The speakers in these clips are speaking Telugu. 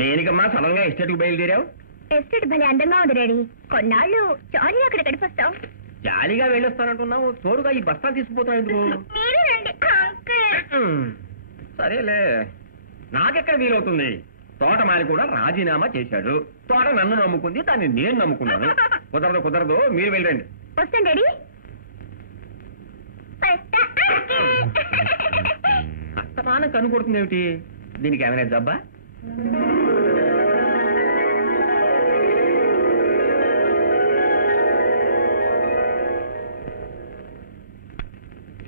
దేనికమ్మా సడన్గా ఎస్టేట్కి బయలుదేరావు? ఎస్టేట్ భలే అందంగా ఉంది డాడీ కొన్నాళ్ళు జాలీ అక్కడ గడిపొస్తాం జాలీగా వెళ్ళొస్తానంటున్నావు తోడుగా ఈ బస్తాలు తీసుకుపోతావు ఎందుకు? మీరు రండి అంకుల్. సరేలే. నాకెక్కడ వీలవుతుంది? తోటమాలి కూడా రాజీనామా చేశాడు. తోట నన్ను నమ్ముకుంది దాన్ని నేను నమ్ముకున్నాను. కుదరదు కుదరదు మీరు వెళ్ళండి. వస్తాను డాడీ అస్తమానం కనుకొడుతుంది ఏమిటి దీనికి ఏమైనా జబ్బా?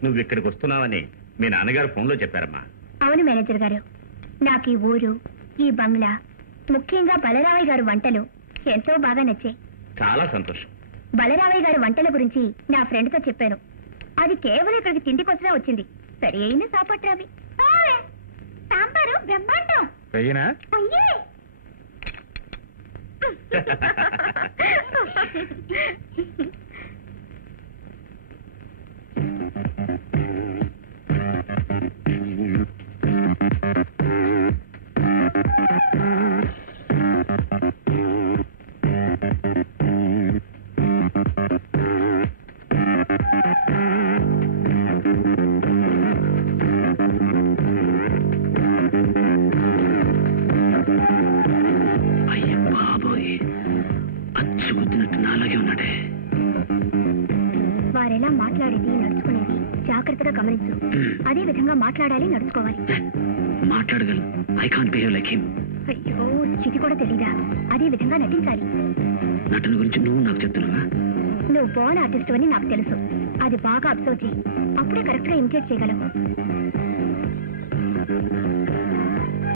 నువ్వు ఇక్కడికి వస్తున్నావని మీ నాన్నగారు ఫోన్లో చెప్పారమ్మా. అవును మేనేజర్ గారు. నాకు ఈ ఊరు ఈ బంగ్లా ముఖ్యంగా బలరామయ్య గారు వంటలు ఎంతో బాగా నచ్చాయి. చాలా సంతోషం. బలరామయ్య గారి వంటల గురించి నా ఫ్రెండ్తో చెప్పాను. అది కేవలం ఇక్కడికి తిండికొచ్చినా వచ్చింది. సరి అయిన సాపట్రావి. సాంబారు బ్రహ్మాండం! అయ్యే. అయ్య గుద్దినట్టు నాలాగే ఉన్నాడే వారెలా మాట్లాడేది నడుచుకునేది జాగ్రత్తగా గమనించు. అదే విధంగా మాట్లాడాలి నడుచుకోవాలి. మాట్లాడగలను I can't behave like him అయ్యో ఇది కూడా తెలీదా? అదే విధంగా నటించాలి. నటన గురించి నువ్వు నాకు చెప్తున్నావా? నువ్వు బోన్ ఆర్టిస్ట్ అని నాకు తెలుసు. అది బాగా అబ్జర్వ్ చేయి. అప్పుడే కరెక్ట్గా ఇమిటేట్ చేయగలవు.